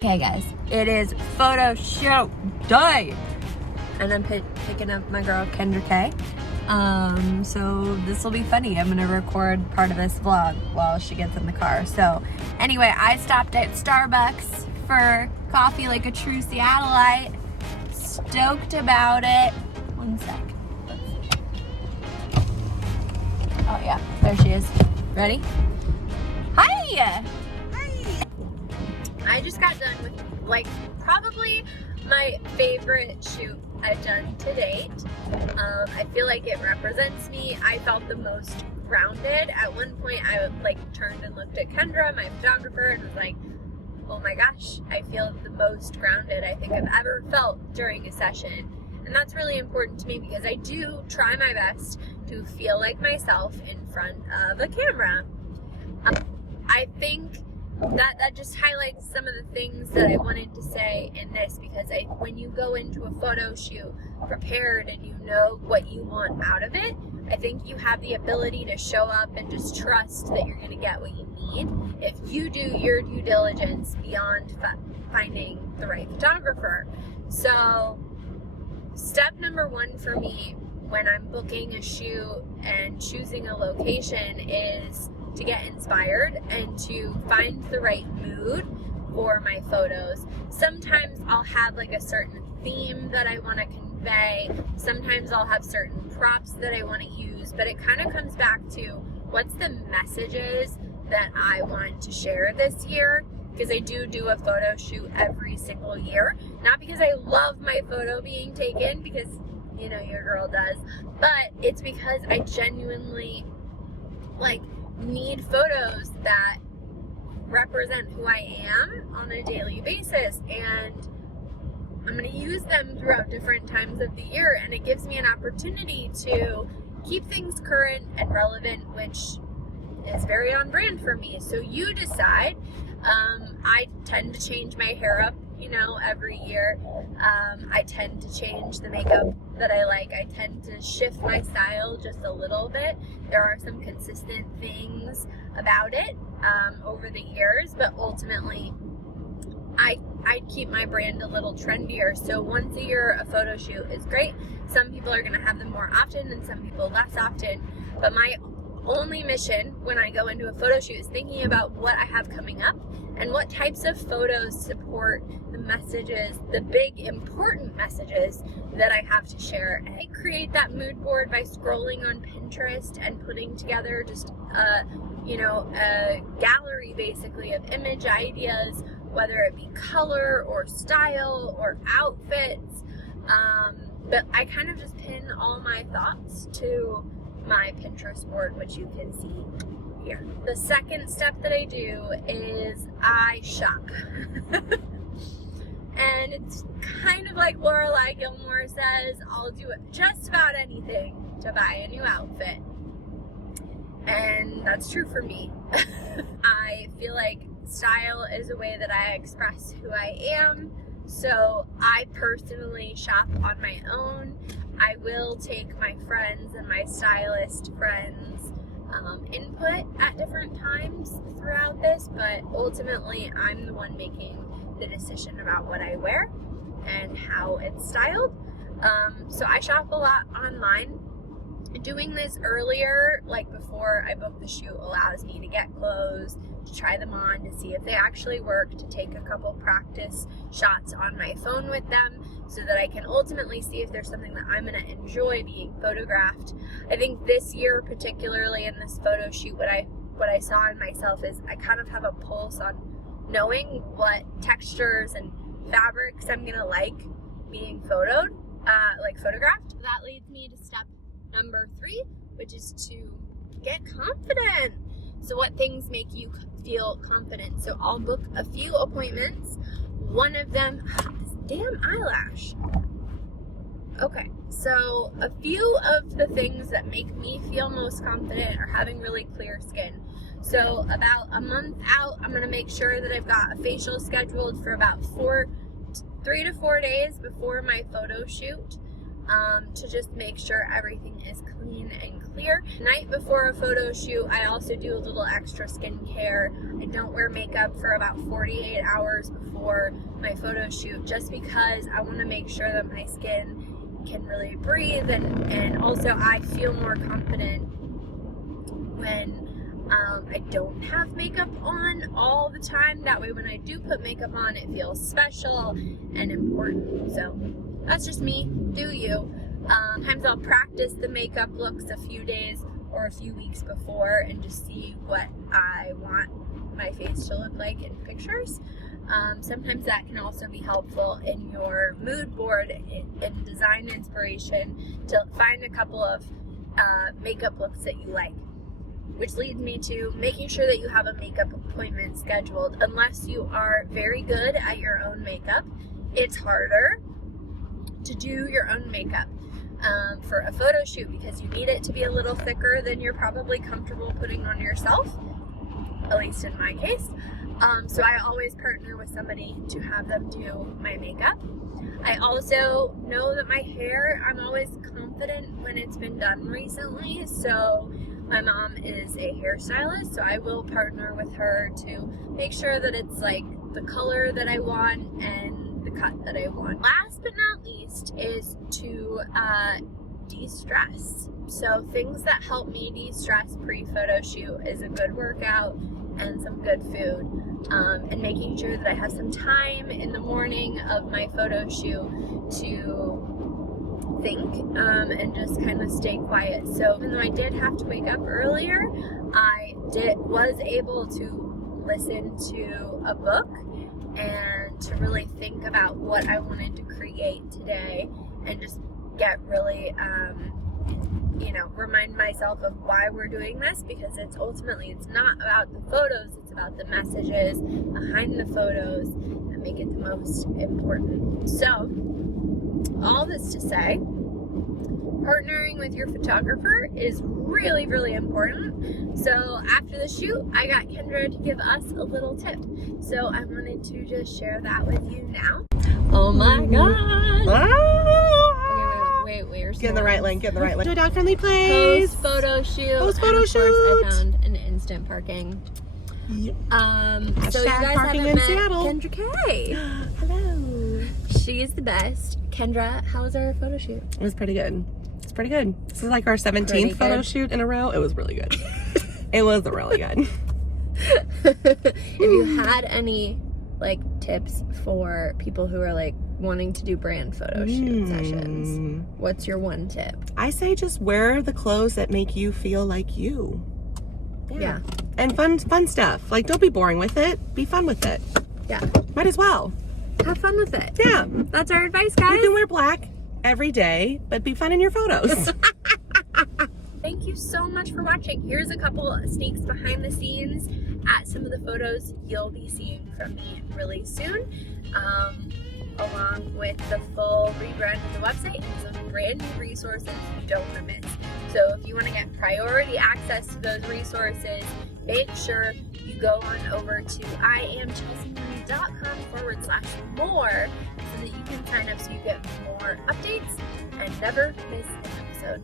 Okay guys, it is photo shoot day, and I'm picking up my girl Kendra K. So this will be funny. I'm gonna record part of this vlog while she gets in the car. So anyway, I stopped at Starbucks for coffee like a true Seattleite. Stoked about it. One sec. Oh yeah, there she is. Ready? Hi! I just got done with probably my favorite shoot I've done to date. I feel like it represents me. I felt the most grounded. At one point I turned and looked at Kendra, my photographer, and was like, oh my gosh, I feel the most grounded I think I've ever felt during a session. And that's really important to me because I do try my best to feel like myself in front of a camera. I think that just highlights some of the things that I wanted to say in this, because when you go into a photo shoot prepared and you know what you want out of it, I think you have the ability to show up and just trust that you're going to get what you need if you do your due diligence beyond finding the right photographer. So step number one for me when I'm booking a shoot and choosing a location is to get inspired and to find the right mood for my photos. Sometimes I'll have a certain theme that I want to convey. Sometimes I'll have certain props that I want to use, but it kind of comes back to what's the messages that I want to share this year, because I do a photo shoot every single year. Not because I love my photo being taken, because you know your girl does, but it's because I genuinely need photos that represent who I am on a daily basis, and I'm going to use them throughout different times of the year, and it gives me an opportunity to keep things current and relevant, which is very on brand for me. So you decide. I tend to change my hair up every year. I tend to change the makeup that I like. I tend to shift my style just a little bit. There are some consistent things about it over the years, but ultimately I keep my brand a little trendier. So once a year a photo shoot is great. Some people are going to have them more often and some people less often, but my only mission when I go into a photo shoot is thinking about what I have coming up and what types of photos support the messages, the big important messages that I have to share. And I create that mood board by scrolling on Pinterest and putting together just a gallery basically of image ideas, whether it be color or style or outfits. But I kind of just pin all my thoughts to my Pinterest board, which you can see here. The second step that I do is I shop. And it's kind of like Lorelai Gilmore says, I'll do just about anything to buy a new outfit. And that's true for me. I feel like style is a way that I express who I am. So I personally shop on my own. I will take my friends and my stylist friends' input at different times throughout this, but ultimately I'm the one making the decision about what I wear and how it's styled. So I shop a lot online. Doing this earlier, before I book the shoot, allows me to get clothes, to try them on, to see if they actually work, to take a couple practice shots on my phone with them so that I can ultimately see if there's something that I'm going to enjoy being photographed. I think this year, particularly in this photo shoot, what I saw in myself is I kind of have a pulse on knowing what textures and fabrics I'm going to like being photographed. That leads me to step number 3, which is to get confident. So what things make you feel confident? So I'll book a few appointments. One of them, this damn eyelash. Okay, so a few of the things that make me feel most confident are having really clear skin. So about a month out, I'm going to make sure that I've got a facial scheduled for about 3 to 4 days before my photo shoot. to just make sure everything is clean and clear. Night before a photo shoot, I also do a little extra skincare. I don't wear makeup for about 48 hours before my photo shoot, just because I want to make sure that my skin can really breathe, and also I feel more confident when I don't have makeup on all the time. That way when I do put makeup on, it feels special and important. So that's just me. Do you. Sometimes I'll practice the makeup looks a few days or a few weeks before and just see what I want my face to look like in pictures. Sometimes that can also be helpful in your mood board and design inspiration to find a couple of makeup looks that you like. Which leads me to making sure that you have a makeup appointment scheduled. Unless you are very good at your own makeup, it's harder to do your own makeup for a photo shoot because you need it to be a little thicker than you're probably comfortable putting on yourself, at least in my case. So I always partner with somebody to have them do my makeup. I also know that my hair, I'm always confident when it's been done recently, so my mom is a hairstylist, so I will partner with her to make sure that it's like the color that I want and the cut that I want. Last but not least is to de-stress. So things that help me de-stress pre-photo shoot is a good workout and some good food, and making sure that I have some time in the morning of my photo shoot to think and just kind of stay quiet. So even though I did have to wake up earlier, I was able to listen to a book and to really think about what I wanted to create today and just get really remind myself of why we're doing this, because it's not about the photos, it's about the messages behind the photos that make it the most important. So all this to say, partnering with your photographer is really, really important. So after the shoot, I got Kendra to give us a little tip. So I wanted to just share that with you now. Oh my God. Wait, get in the right lane. To a dog friendly place. Post photo shoot. Post photo shoot. Of course, I found an instant parking. Yep. So you guys parking haven't in met Seattle. Kendra K. Hello. She is the best. Kendra, how was our photo shoot? It was pretty good. This is like our 17th photo shoot in a row. It was really good. It was really good. If you had any tips for people who are wanting to do brand photo shoot sessions, what's your one tip? I say just wear the clothes that make you feel like you. Yeah. And fun stuff. Don't be boring with it. Be fun with it. Yeah. Might as well. Have fun with it. Yeah. That's our advice, guys. You can wear black every day, but be fun in your photos. Thank you so much for watching. Here's a couple sneaks behind the scenes at some of the photos you'll be seeing from me really soon, along with the full rebrand of the website and some brand new resources you don't want to miss. So if you want to get priority access to those resources, make sure you go on over to iamchelseamarie.com/more so that you can sign up so you get more updates and never miss an episode.